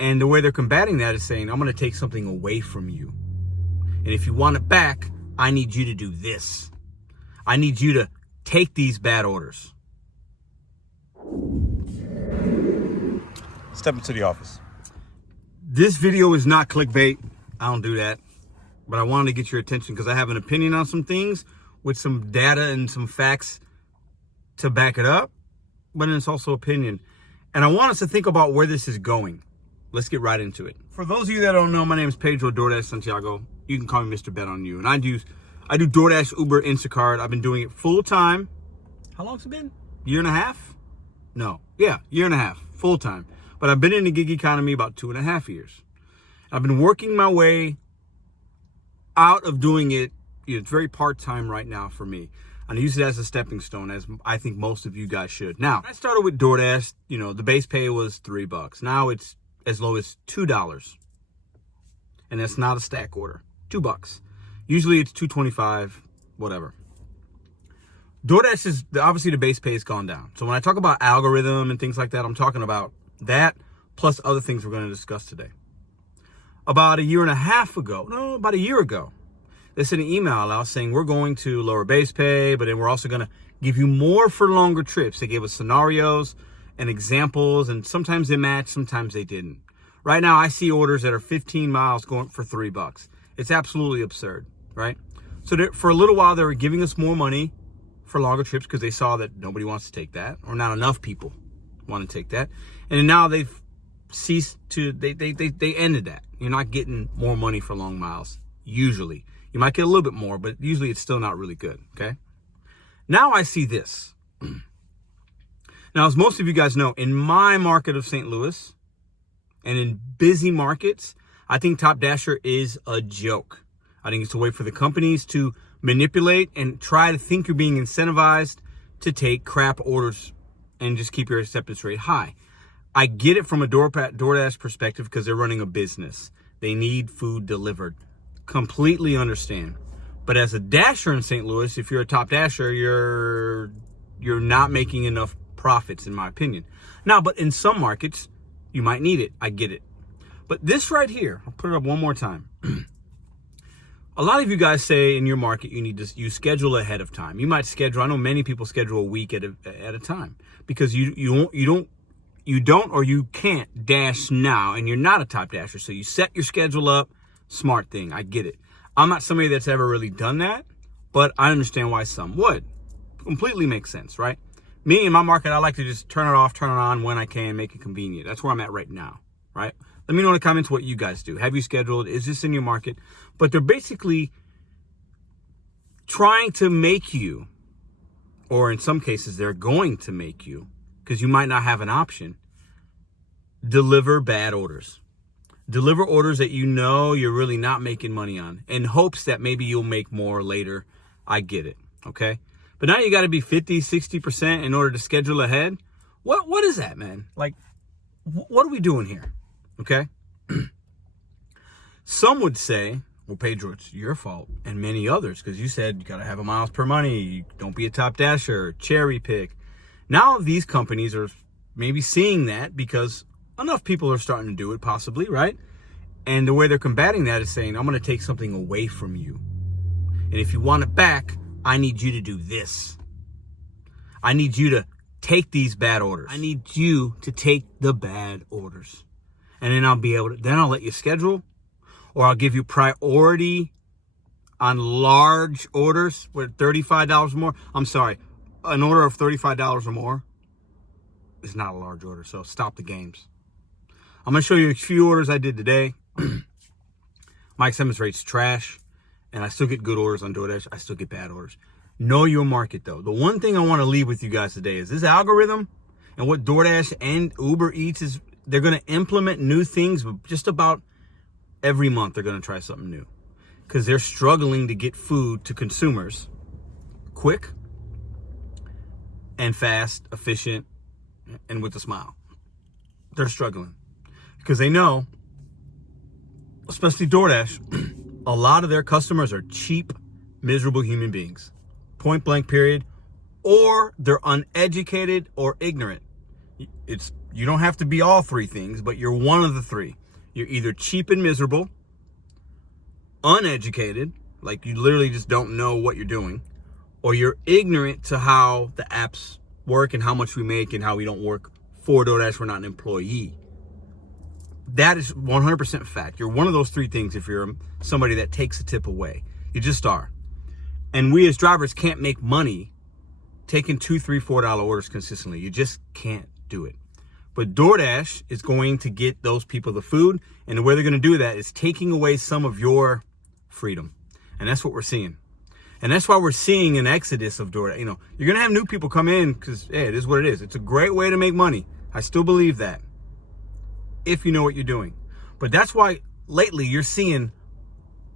And the way they're combating that is saying, I'm going to take something away from you. And if you want it back, I need you to do this. I need you to take these bad orders. Step into the office. This video is not clickbait. I don't do that. But I wanted to get your attention because I have an opinion on some things with some data and some facts to back it up. But it's also opinion. And I want us to think about where this is going. Let's get right into it. For those of you that don't know, my name is Pedro Doordash Santiago. You can call me Mr.BetonYou. And I do Doordash, Uber, Instacart. I've been doing it full time. How long's it been? Year and a half? No. Yeah, year and a half. Full time. But I've been in the gig economy about 2.5 years. I've been working my way out of doing it. It's very part-time right now for me. And I use it as a stepping stone, as I think most of you guys should. Now, I started with Doordash. The base pay was $3. Now it's as low as $2. And that's not a stack order. $2. Usually it's $2.25, whatever. Doordash is, obviously the base pay has gone down. So when I talk about algorithm and things like that, I'm talking about that plus other things we're going to discuss today. About a year ago, they sent an email out saying we're going to lower base pay, but then we're also going to give you more for longer trips. They gave us scenarios and examples, and sometimes they matched, sometimes they didn't. Right now, I see orders that are 15 miles going for $3. It's absolutely absurd, right? So for a little while, they were giving us more money for longer trips because they saw that nobody wants to take that, or not enough people want to take that. And now they've ceased to, they ended that. You're not getting more money for long miles, usually. You might get a little bit more, but usually it's still not really good, okay? Now I see this. Now, as most of you guys know, in my market of St. Louis and in busy markets, I think Top Dasher is a joke. I think it's a way for the companies to manipulate and try to think you're being incentivized to take crap orders and just keep your acceptance rate high. I get it from a Doordash perspective because they're running a business. They need food delivered. Completely understand. But as a dasher in St. Louis, if you're a Top Dasher, you're not making enough profits, in my opinion. Now, but in some markets, you might need it. I get it. But this right here, I'll put it up one more time. A lot of you guys say in your market you schedule ahead of time. You might schedule. I know many people schedule a week at a time because you don't or you can't dash now, and you're not a Top Dasher. So you set your schedule up. Smart thing. I get it. I'm not somebody that's ever really done that, but I understand why some would. Completely makes sense, right? Me in my market, I like to just turn it off, turn it on when I can, make it convenient. That's where I'm at right now, right? Let me know in the comments what you guys do. Have you scheduled? Is this in your market? But they're basically trying to make you, or in some cases, they're going to make you, because you might not have an option, deliver bad orders. Deliver orders that you know you're really not making money on in hopes that maybe you'll make more later. I get it, okay? But now you got to be 50, 60% in order to schedule ahead. What is that, man? Like, what are we doing here, okay? Some would say, well, Pedro, it's your fault, and many others, because you said you got to have a miles per money. You don't be a Top Dasher, cherry pick. Now these companies are maybe seeing that because enough people are starting to do it, possibly, right? And the way they're combating that is saying, I'm going to take something away from you. And if you want it back, I need you to do this. I need you to take these bad orders. I need you to take the bad orders. And then I'll let you schedule, or I'll give you priority on large orders with $35 or more. I'm sorry, an order of $35 or more is not a large order, so stop the games. I'm going to show you a few orders I did today. My acceptance rate's trash, and I still get good orders on Doordash. I still get bad orders. Know your market, though. The one thing I want to leave with you guys today is this algorithm and what Doordash and Uber Eats is. They're going to implement new things, but just about every month they're going to try something new because they're struggling to get food to consumers quick and fast, efficient, and with a smile. They're struggling. Because they know, especially Doordash, a lot of their customers are cheap, miserable human beings. Point blank, period. Or they're uneducated or ignorant. You don't have to be all three things, but you're one of the three. You're either cheap and miserable, uneducated, like you literally just don't know what you're doing, or you're ignorant to how the apps work and how much we make and how we don't work for DoorDash. We're not an employee. That is 100% fact. You're one of those three things if you're somebody that takes a tip away. You just are. And we as drivers can't make money taking $2, $3, $4 orders consistently. You just can't do it. But DoorDash is going to get those people the food, and the way they're going to do that is taking away some of your freedom. And that's what we're seeing. And that's why we're seeing an exodus of DoorDash. You know, you're going to have new people come in because, hey, it is what it is. It's a great way to make money. I still believe that, if you know what you're doing. But that's why lately you're seeing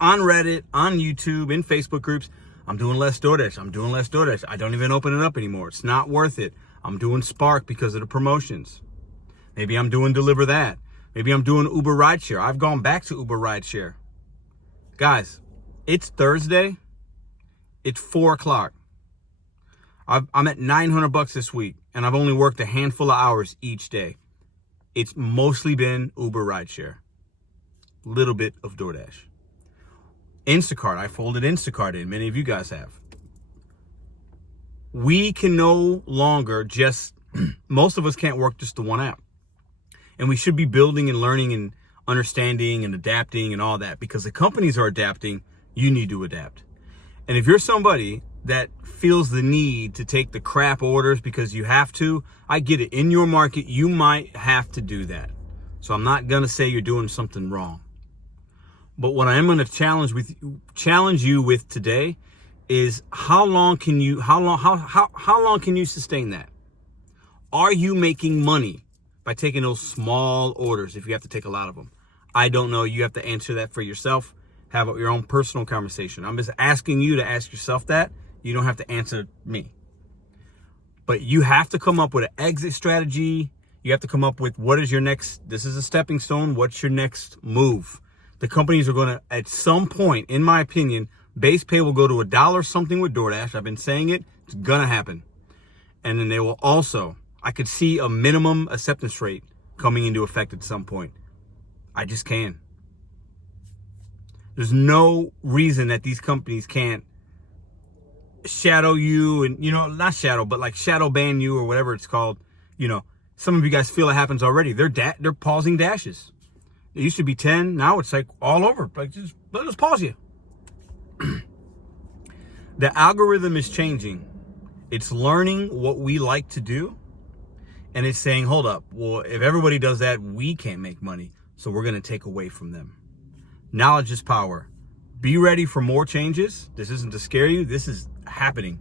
on Reddit, on YouTube, in Facebook groups, I'm doing less DoorDash. I'm doing less DoorDash. I don't even open it up anymore. It's not worth it. I'm doing Spark because of the promotions. Maybe I'm doing Deliver That. Maybe I'm doing Uber Rideshare. I've gone back to Uber Rideshare. Guys, it's Thursday. It's 4 o'clock. I'm at $900 this week, and I've only worked a handful of hours each day. It's mostly been Uber Rideshare. Little bit of DoorDash. Instacart. I folded Instacart in. Many of you guys have. We can no longer just, most of us can't work just the one app. And we should be building and learning and understanding and adapting and all that, because the companies are adapting. You need to adapt. And if you're somebody that feels the need to take the crap orders because you have to, I get it. In your market, you might have to do that. So I'm not going to say you're doing something wrong. But what I am going to challenge you with today is how long can you sustain that? Are you making money by taking those small orders if you have to take a lot of them? I don't know. You have to answer that for yourself. Have your own personal conversation. I'm just asking you to ask yourself that. You don't have to answer me. But you have to come up with an exit strategy. You have to come up with what is your next, this is a stepping stone. What's your next move? The companies are going to, at some point, in my opinion, base pay will go to $1 something with DoorDash. I've been saying it. It's going to happen. And then they will also, I could see a minimum acceptance rate coming into effect at some point. I just can. There's no reason that these companies can't shadow you and, not shadow, but like shadow ban you or whatever it's called. Some of you guys feel it happens already. They're pausing dashes. It used to be 10. Now it's like all over. Like, let us pause you. The algorithm is changing. It's learning what we like to do. And it's saying, hold up. Well, if everybody does that, we can't make money. So we're going to take away from them. Knowledge is power. Be ready for more changes. This isn't to scare you. This is happening.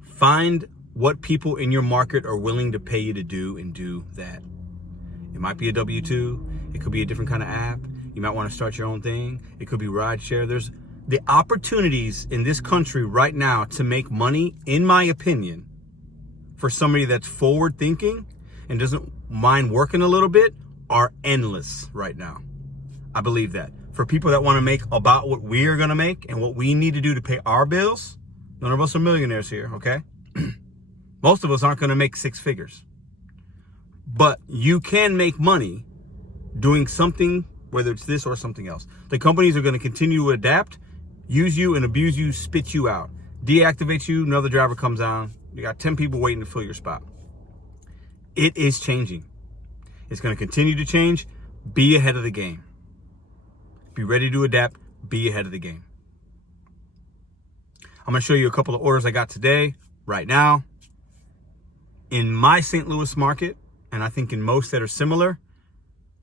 Find what people in your market are willing to pay you to do and do that. It might be a W-2. It could be a different kind of app. You might want to start your own thing. It could be rideshare. There's the opportunities in this country right now to make money, in my opinion, for somebody that's forward thinking and doesn't mind working a little bit, are endless right now. I believe that. For people that want to make about what we are going to make and what we need to do to pay our bills, none of us are millionaires here, okay? Most of us aren't going to make six figures. But you can make money doing something, whether it's this or something else. The companies are going to continue to adapt, use you and abuse you, spit you out, deactivate you, another driver comes on. You got 10 people waiting to fill your spot. It is changing. It's going to continue to change. Be ahead of the game. Be ready to adapt. Be ahead of the game. I'm going to show you a couple of orders I got today, right now. In my St. Louis market, and I think in most that are similar,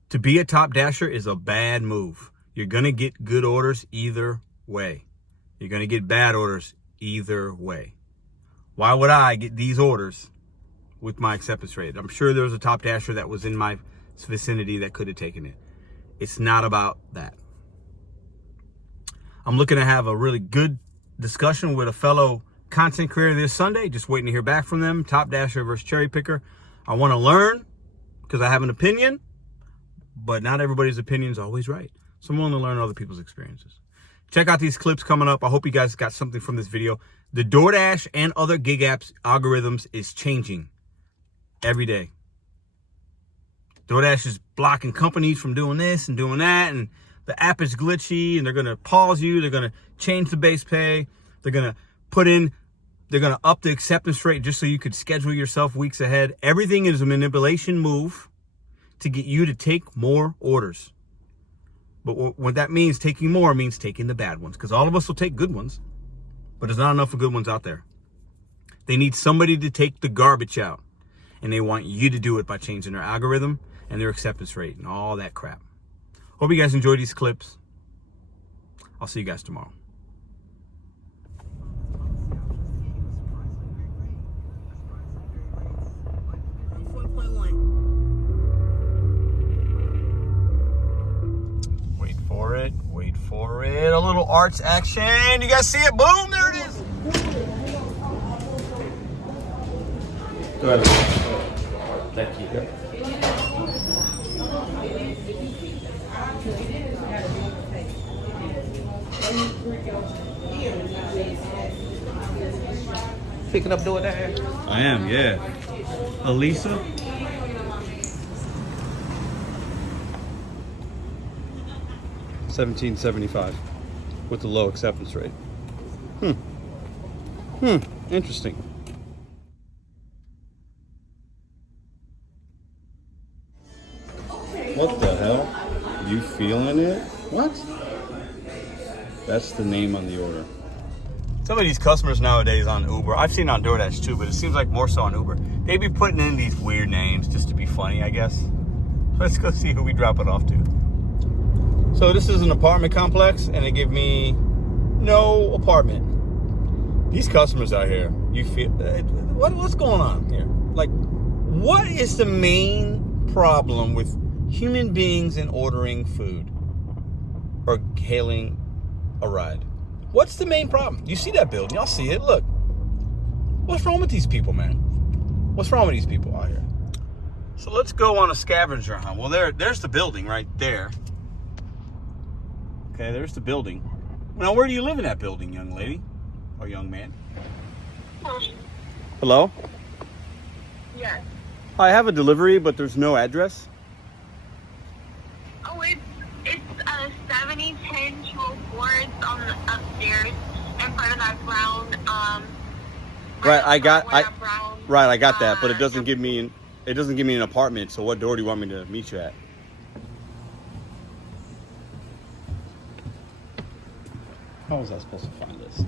to be a top dasher is a bad move. You're going to get good orders either way. You're going to get bad orders either way. Why would I get these orders with my acceptance rate? I'm sure there was a top dasher that was in my vicinity that could have taken it. It's not about that. I'm looking to have a really good discussion with a fellow content creator this Sunday. Just waiting to hear back from them. Top dasher versus cherry picker. I want to learn because I have an opinion, but not everybody's opinion is always right. So I'm willing to learn other people's experiences. Check out these clips coming up. I hope you guys got something from this video. The DoorDash and other gig apps algorithms is changing every day. DoorDash is blocking companies from doing this and doing that, and the app is glitchy, and they're going to pause you. They're going to change the base pay. They're going to up the acceptance rate just so you could schedule yourself weeks ahead. Everything is a manipulation move to get you to take more orders. But what that means, taking more, means taking the bad ones, because all of us will take good ones, but there's not enough of good ones out there. They need somebody to take the garbage out, and they want you to do it by changing their algorithm and their acceptance rate and all that crap. Hope you guys enjoyed these clips. I'll see you guys tomorrow. Wait for it. A little arts action. You guys see it? Boom, there it is. Go ahead. Thank you. Picking up Doordash? I am, yeah. Elisa? $17.75 with the low acceptance rate. Interesting. What the hell? You feeling it? What? That's the name on the order. Some of these customers nowadays on Uber, I've seen on DoorDash too, but it seems like more so on Uber, they be putting in these weird names just to be funny, I guess. Let's go see who we drop it off to. So this is an apartment complex, and they give me no apartment. These customers out here, you feel, what's going on here? Like, what is the main problem with human beings in ordering food or hailing a ride? What's the main problem? You see that building, y'all see it, look. What's wrong with these people, man? What's wrong with these people out here? So let's go on a scavenger hunt. Well, there's the building right there. Okay, there's the building. Now, where do you live in that building, young lady? Or young man? Hello? Yes. I have a delivery, but there's no address. Oh, it's 7010 Church. It's on the upstairs in front of that brown. Right, I got brown, that, but it doesn't give me an apartment. So what door do you want me to meet you at? How was I supposed to find this?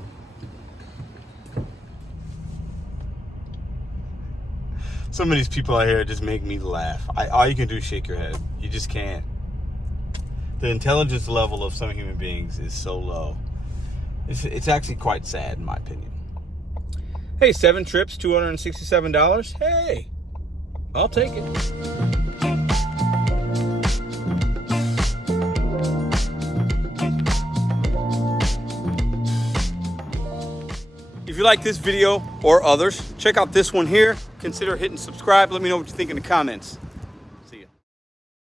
Some of these people out here just make me laugh. All you can do is shake your head. You just can't. The intelligence level of some human beings is so low. It's actually quite sad, in my opinion. Hey, 7 trips, $267. Hey, I'll take it. If you like this video or others, check out this one here. Consider hitting subscribe. Let me know what you think in the comments.